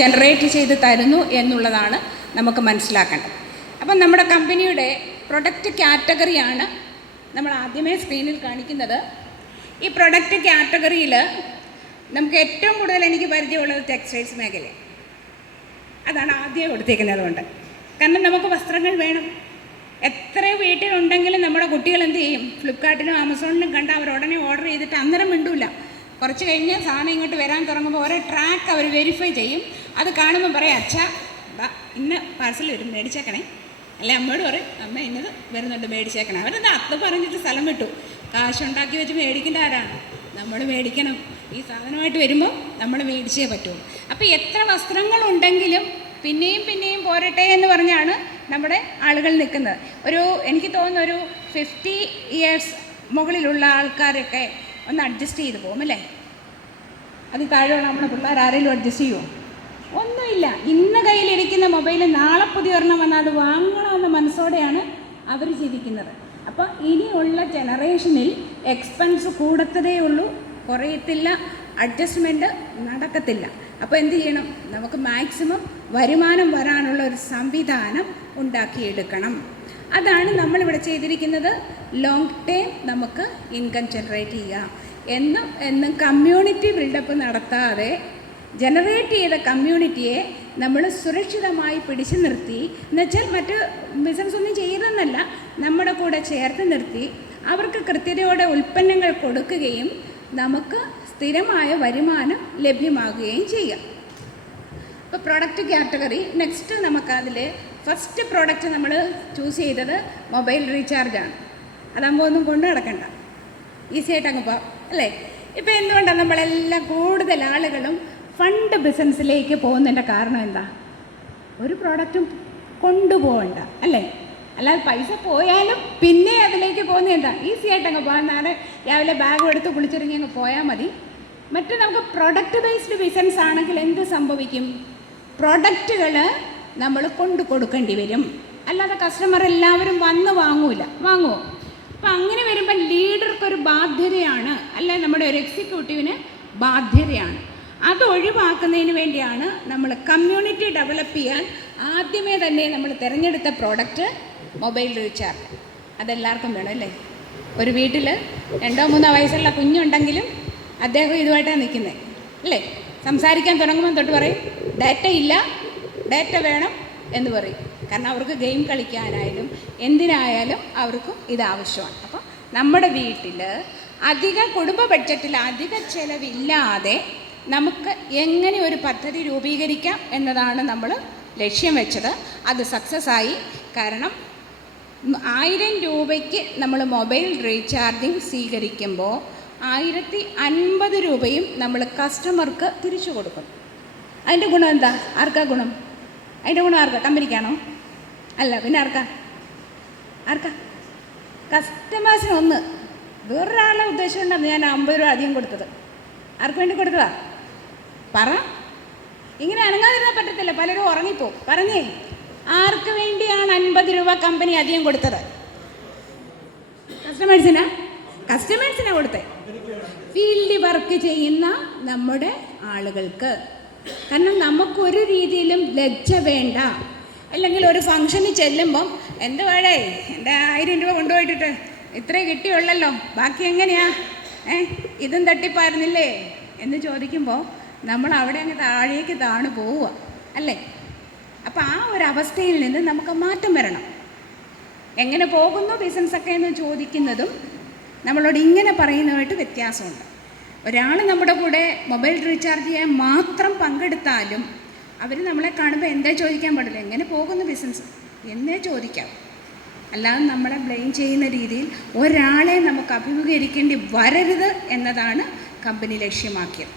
Generate ചെയ്ത് തരുന്നു എന്നുള്ളതാണ് നമുക്ക് മനസ്സിലാക്കേണ്ടത്. അപ്പം നമ്മുടെ കമ്പനിയുടെ പ്രൊഡക്റ്റ് കാറ്റഗറിയാണ് നമ്മൾ ആദ്യമേ സ്ക്രീനിൽ കാണിക്കുന്നത്. ഈ പ്രൊഡക്റ്റ് കാറ്റഗറിയിൽ നമുക്ക് ഏറ്റവും കൂടുതൽ എനിക്ക് പരിചയമുള്ളത് ടെക്സ്റ്റൈൽസ് മേഖല അതാണ് ആദ്യം കൊടുത്തേക്കുന്നത് കൊണ്ട്. കാരണം നമുക്ക് വസ്ത്രങ്ങൾ വേണം. എത്ര വീട്ടിലുണ്ടെങ്കിലും നമ്മുടെ കുട്ടികൾ എന്ത് ചെയ്യും? ഫ്ലിപ്കാർട്ടിലും ആമസോണിലും കണ്ട് അവർ ഉടനെ ഓർഡർ ചെയ്തിട്ട് അന്നേരം മിണ്ടൂല. കുറച്ച് കഴിഞ്ഞ് സാധനം ഇങ്ങോട്ട് വരാൻ തുടങ്ങുമ്പോൾ ഓരോ ട്രാക്ക് അവർ വെരിഫൈ ചെയ്യും. അത് കാണുമ്പോൾ പറയും അച്ഛ ഇന്ന് പാർസൽ വരും മേടിച്ചേക്കണേ. അല്ലെ അമ്മയോട് പറയും അമ്മ ഇന്നത് വരുന്നുണ്ട് മേടിച്ചേക്കണേ. അവരത് അത്ത് പറഞ്ഞിട്ട് സ്ഥലം വിട്ടു. കാശുണ്ടാക്കി വെച്ച് മേടിക്കേണ്ട ആരാണ്? നമ്മൾ മേടിക്കണം. ഈ സാധനമായിട്ട് വരുമ്പോൾ നമ്മൾ മേടിച്ചേ പറ്റുള്ളൂ അപ്പോൾ എത്ര വസ്ത്രങ്ങളുണ്ടെങ്കിലും പിന്നെയും പിന്നെയും പോരട്ടെ എന്ന് പറഞ്ഞാണ് നമ്മുടെ ആളുകൾ നിൽക്കുന്നത്. ഒരു എനിക്ക് തോന്നുന്ന ഒരു ഫിഫ്റ്റി ഇയേഴ്സ് മുകളിലുള്ള ആൾക്കാരൊക്കെ ഒന്ന് അഡ്ജസ്റ്റ് ചെയ്ത് പോകും അല്ലേ? അത് താഴെയുള്ള നമ്മുടെ പിള്ളേർ ആരെങ്കിലും അഡ്ജസ്റ്റ് ചെയ്യുമോ ഒന്നുമില്ല. ഇന്ന് കയ്യിലിരിക്കുന്ന മൊബൈൽ നാളെ പുതിയ ഒരെണ്ണം വന്നാൽ അത് വാങ്ങണമെന്ന മനസ്സോടെയാണ് അവർ ജീവിക്കുന്നത്. അപ്പോൾ ഇനിയുള്ള ജനറേഷനിൽ എക്സ്പെൻസ് കൂടത്തതേ ഉള്ളൂ. കുറയത്തില്ല. അഡ്ജസ്റ്റ്മെന്റ് നടക്കത്തില്ല. അപ്പോൾ എന്ത് ചെയ്യണം? നമുക്ക് മാക്സിമം വരുമാനം വരാനുള്ള ഒരു സംവിധാനം ഉണ്ടാക്കിയെടുക്കണം. അതാണ് നമ്മളിവിടെ ചെയ്തിരിക്കുന്നത്. ലോങ് ടേം നമുക്ക് ഇൻകം ജനറേറ്റ് ചെയ്യാം. എന്നും എന്നും കമ്മ്യൂണിറ്റി ബിൽഡപ്പ് നടത്താതെ ജനറേറ്റ് ചെയ്ത കമ്മ്യൂണിറ്റിയെ നമ്മൾ സുരക്ഷിതമായി പിടിച്ചു നിർത്തി. എന്നുവെച്ചാൽ മറ്റ് ബിസിനസ് ഒന്നും ചെയ്തെന്നല്ല നമ്മുടെ കൂടെ ചേർത്ത് നിർത്തി. അവർക്ക് കൃത്യതയോടെ ഉൽപ്പന്നങ്ങൾ കൊടുക്കുകയും നമുക്ക് സ്ഥിരമായ വരുമാനം ലഭ്യമാകുകയും ചെയ്യാം. ഇപ്പോൾ പ്രൊഡക്റ്റ് കാറ്റഗറി നെക്സ്റ്റ് നമുക്കതിൽ ഫസ്റ്റ് പ്രോഡക്റ്റ് നമ്മൾ ചൂസ് ചെയ്തത് മൊബൈൽ റീചാർജാണ് അതാകുമ്പോൾ ഒന്നും കൊണ്ടു നടക്കണ്ട ഈസി ആയിട്ട് അങ്ങ് പോകാം അല്ലേ? ഇപ്പോൾ എന്തുകൊണ്ടാണ് നമ്മളെല്ലാം കൂടുതൽ ആളുകളും ഫണ്ട് ബിസിനസ്സിലേക്ക് പോകുന്നതിന്റെ കാരണം എന്താ? ഒരു പ്രോഡക്റ്റും കൊണ്ടുപോകണ്ട അല്ലേ? അല്ലാതെ പൈസ പോയാലും പിന്നെ അതിലേക്ക് പോകുന്നത് എന്താ? ഈസി ആയിട്ട് അങ്ങ് പോകാൻ നേരെ രാവിലെ ബാഗ് എടുത്ത് കുളിച്ചിറങ്ങി അങ്ങ് പോയാൽ മതി. മറ്റു നമുക്ക് പ്രൊഡക്റ്റ് ബേസ്ഡ് ബിസിനസ് ആണെങ്കിൽ എന്ത് സംഭവിക്കും? പ്രൊഡക്റ്റുകൾ നമ്മൾ കൊണ്ടു കൊടുക്കേണ്ടി വരും. അല്ലാതെ കസ്റ്റമർ എല്ലാവരും വന്ന് വാങ്ങൂല. വാങ്ങുമോ അപ്പം അങ്ങനെ വരുമ്പോൾ ലീഡർക്കൊരു ബാധ്യതയാണ് അല്ലെ നമ്മുടെ ഒരു എക്സിക്യൂട്ടീവിന് ബാധ്യതയാണ്. അത് ഒഴിവാക്കുന്നതിന് വേണ്ടിയാണ് നമ്മൾ കമ്മ്യൂണിറ്റി ഡെവലപ്പ് ചെയ്യാൻ ആദ്യമേ തന്നെ നമ്മൾ തിരഞ്ഞെടുത്ത പ്രോഡക്റ്റ് മൊബൈൽ റീചാർജ് അതെല്ലാവർക്കും വേണം അല്ലേ? ഒരു വീട്ടിൽ രണ്ടോ മൂന്നോ വയസ്സുള്ള കുഞ്ഞുണ്ടെങ്കിലും അദ്ദേഹം ഇതുമായിട്ടാണ് നിൽക്കുന്നത് അല്ലേ? സംസാരിക്കാൻ തുടങ്ങുമ്പോൾ തൊട്ട് പറയും? ഡാറ്റ ഇല്ല ഡാറ്റ വേണം എന്ന് പറയും. കാരണം അവർക്ക് ഗെയിം കളിക്കാനായാലും എന്തിനായാലും അവർക്കും ഇത് ആവശ്യമാണ്. അപ്പോൾ നമ്മുടെ വീട്ടിൽ അധിക കുടുംബ ബഡ്ജറ്റിൽ അധിക ചിലവില്ലാതെ നമുക്ക് എങ്ങനെ ഒരു പദ്ധതി രൂപീകരിക്കാം എന്നതാണ് നമ്മൾ ലക്ഷ്യം വെച്ചത്. അത് സക്സസ് ആയി. കാരണം ആയിരം രൂപയ്ക്ക് നമ്മൾ മൊബൈൽ റീചാർജിങ് സ്വീകരിക്കുമ്പോൾ ആയിരത്തി അൻപത് രൂപയും നമ്മൾ കസ്റ്റമർക്ക് തിരിച്ചു കൊടുക്കും. അതിന്റെ ഗുണം എന്താ? ആർക്കാ ഗുണം? അതിന്റെ ഗുണം ആർക്കാ? കമ്പനിക്കാണോ? അല്ല പിന്നെ ആർക്കാ? ആർക്കാ? കസ്റ്റമേഴ്സിന് ഒന്ന് വേറൊരാളെ ഉദ്ദേശം കൊണ്ടാണ് ഞാൻ അമ്പത് രൂപ അധികം കൊടുത്തത്. ആർക്ക് വേണ്ടി കൊടുത്തതാ? പറ. ഇങ്ങനെ അനങ്ങാതിരുന്നാൽ പറ്റത്തില്ല. പലരും ഉറങ്ങിപ്പോ പറഞ്ഞേ ആർക്ക് വേണ്ടിയാണ് അൻപത് രൂപ കമ്പനി അധികം കൊടുത്തത്? കസ്റ്റമേഴ്സിനാ കസ്റ്റമേഴ്സിനാ കൊടുത്തേ. ഫീൽഡ് വർക്ക് ചെയ്യുന്ന നമ്മുടെ ആളുകൾക്ക്. കാരണം നമുക്കൊരു രീതിയിലും ലജ്ജ വേണ്ട. അല്ലെങ്കിൽ ഒരു ഫംഗ്ഷന് ചെല്ലുമ്പം എന്ത് വേടേ? എന്റെ ആയിരം രൂപ കൊണ്ടുപോയിട്ടിട്ട്? ഇത്രേ കിട്ടിയുള്ളല്ലോ. ബാക്കി എങ്ങനെയാ? ഏ? ഇതും തട്ടിപ്പായിരുന്നില്ലേ? എന്ന് ചോദിക്കുമ്പോൾ നമ്മൾ അവിടെ അങ്ങ് താഴേക്ക് താണു പോവുക അല്ലേ? അപ്പോൾ ആ ഒരു അവസ്ഥയിൽ നിന്ന് നമുക്ക് മാറ്റം വരണം. എങ്ങനെ പോകുന്നു ബിസിനസ്സൊക്കെ എന്ന് ചോദിക്കുന്നതും നമ്മളോട് ഇങ്ങനെ പറയുന്നതുമായിട്ട് വ്യത്യാസമുണ്ട്. ഒരാൾ നമ്മുടെ കൂടെ മൊബൈൽ റീചാർജ് ചെയ്യാൻ മാത്രം പങ്കെടുത്താലും അവർ നമ്മളെ കാണുമ്പോൾ എന്താ ചോദിക്കാൻ പാടില്ല. എങ്ങനെ പോകുന്നു ബിസിനസ് എന്നേ ചോദിക്കാം. അല്ലാതെ നമ്മളെ ബ്ലെയിം ചെയ്യുന്ന രീതിയിൽ ഒരാളെ നമുക്ക് അഭിമുഖീകരിക്കേണ്ടി വരരുത് എന്നതാണ് കമ്പനി ലക്ഷ്യമാക്കിയത്.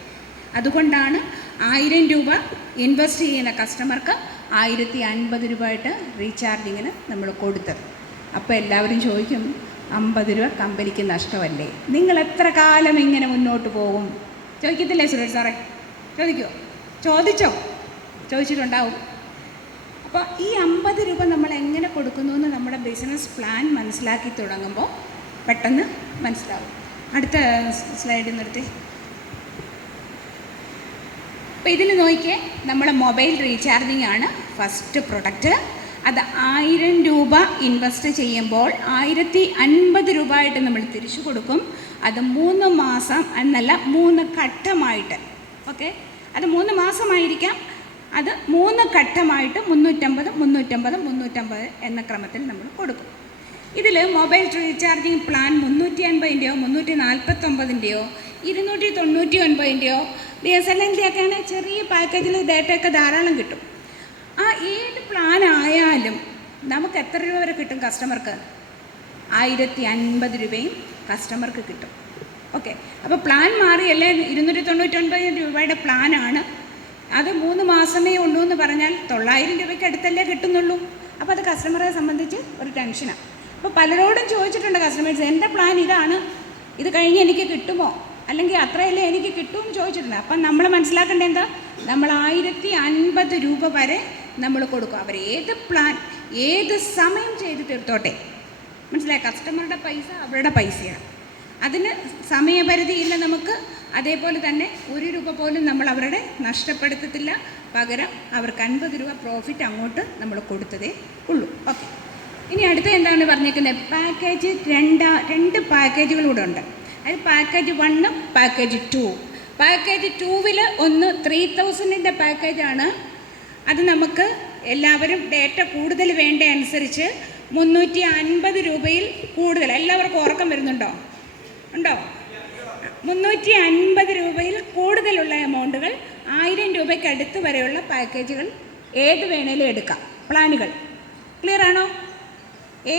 അതുകൊണ്ടാണ് ആയിരം രൂപ ഇൻവെസ്റ്റ് ചെയ്യുന്ന കസ്റ്റമർക്ക് ആയിരത്തി അൻപത് രൂപ ആയിട്ട് റീചാർജിങ്ങിന് നമ്മൾ കൊടുത്തത്. അപ്പോൾ എല്ലാവരും ചോദിക്കും അമ്പത് രൂപ കമ്പനിക്ക് നഷ്ടമല്ലേ? നിങ്ങൾ എത്ര കാലം ഇങ്ങനെ മുന്നോട്ട് പോകും? ചോദിക്കത്തില്ലേ സുരേഷ് സാറേ? ചോദിക്കുമോ ചോദിച്ചോ? ചോദിച്ചിട്ടുണ്ടാവും. അപ്പോൾ ഈ അമ്പത് രൂപ നമ്മൾ എങ്ങനെ കൊടുക്കുന്നു എന്ന് നമ്മുടെ ബിസിനസ് പ്ലാൻ മനസ്സിലാക്കി തുടങ്ങുമ്പോൾ പെട്ടെന്ന് മനസ്സിലാവും. അടുത്ത സ്ലൈഡിൽ നിർത്തി. അപ്പോൾ ഇതിൽ നോക്കിയേ നമ്മുടെ മൊബൈൽ റീചാർജിങ് ആണ് ഫസ്റ്റ് പ്രൊഡക്റ്റ് അത് ആയിരം രൂപ ഇൻവെസ്റ്റ് ചെയ്യുമ്പോൾ ആയിരത്തി അൻപത് രൂപ ആയിട്ട് നമ്മൾ തിരിച്ചു കൊടുക്കും. അത് മൂന്ന് മാസം എന്നല്ല മൂന്ന് ഘട്ടമായിട്ട്. ഓക്കെ അത് മൂന്ന് മാസമായിരിക്കാം. അത് മൂന്ന് ഘട്ടമായിട്ട് മുന്നൂറ്റമ്പത് മുന്നൂറ്റമ്പത് മുന്നൂറ്റമ്പത് എന്ന ക്രമത്തിൽ നമ്മൾ കൊടുക്കും. ഇതിൽ മൊബൈൽ റീചാർജിങ് പ്ലാൻ മുന്നൂറ്റി അൻപതിന്റെയോ മുന്നൂറ്റി നാൽപ്പത്തൊമ്പതിന്റെയോ ഇരുന്നൂറ്റി തൊണ്ണൂറ്റി ഒൻപതിന്റെയോ ബി എസ് എൽ ആണെങ്കിൽ ചെറിയ പാക്കേജിൽ ഡേറ്റയൊക്കെ ധാരാളം കിട്ടും. ആ ഏത് പ്ലാൻ ആയാലും നമുക്ക് എത്ര രൂപ വരെ കിട്ടും കസ്റ്റമർക്ക്? ആയിരത്തി അൻപത് രൂപയും കസ്റ്റമർക്ക് കിട്ടും. ഓക്കെ. അപ്പോൾ പ്ലാൻ മാറിയല്ലേ? ഇരുന്നൂറ്റി തൊണ്ണൂറ്റി ഒൻപത് രൂപയുടെ പ്ലാനാണ് അത് മൂന്ന് മാസമേ ഉള്ളൂ എന്ന് പറഞ്ഞാൽ തൊള്ളായിരം രൂപയ്ക്ക് അടുത്തല്ലേ കിട്ടുന്നുള്ളൂ. അപ്പോൾ അത് കസ്റ്റമറെ സംബന്ധിച്ച് ഒരു ടെൻഷനാണ് അപ്പോൾ പലരോടും ചോദിച്ചിട്ടുണ്ട് കസ്റ്റമേഴ്സ് എന്റെ പ്ലാൻ ഇതാണ്. ഇത് കഴിഞ്ഞ് എനിക്ക് കിട്ടുമോ? അല്ലെങ്കിൽ അത്രയല്ലേ എനിക്ക് കിട്ടുമെന്ന് ചോദിച്ചിട്ടുണ്ട്. അപ്പം നമ്മൾ മനസ്സിലാക്കേണ്ടത് എന്താ? നമ്മൾ ആയിരത്തി അൻപത് രൂപ വരെ നമ്മൾ കൊടുക്കും. അവർ ഏത് പ്ലാൻ ഏത് സമയം ചെയ്ത് തീർത്തോട്ടെ. മനസ്സിലായി? കസ്റ്റമറുടെ പൈസ അവരുടെ പൈസയാണ്. അതിന് സമയപരിധിയില്ല നമുക്ക്. അതേപോലെ തന്നെ ഒരു രൂപ പോലും നമ്മൾ അവരുടെ നഷ്ടപ്പെടുത്തത്തില്ല. പകരം അവർക്ക് അൻപത് രൂപ പ്രോഫിറ്റ് അങ്ങോട്ട് നമ്മൾ കൊടുത്തതേ ഉള്ളൂ. ഓക്കെ ഇനി അടുത്ത എന്താണ് പറഞ്ഞേക്കുന്നത്? പാക്കേജ് രണ്ട് രണ്ട് പാക്കേജുകളൂടെ ഉണ്ട്. അത് പാക്കേജ് വണ്ണും പാക്കേജ് ടു പാക്കേജ് ടൂവിൽ ഒന്ന് ത്രീ തൗസൻഡിന്റെ പാക്കേജാണ് അത് നമുക്ക് എല്ലാവരും ഡേറ്റ കൂടുതൽ വേണ്ട അനുസരിച്ച് മുന്നൂറ്റി അൻപത് രൂപയിൽ കൂടുതൽ. എല്ലാവർക്കും ഉറക്കം വരുന്നുണ്ടോ? ഉണ്ടോ? മുന്നൂറ്റി അൻപത് രൂപയിൽ കൂടുതലുള്ള എമൗണ്ടുകൾ ആയിരം രൂപയ്ക്കടുത്ത് വരെയുള്ള പാക്കേജുകൾ ഏത് വേണേലും എടുക്കാം. പ്ലാനുകൾ ക്ലിയർ ആണോ?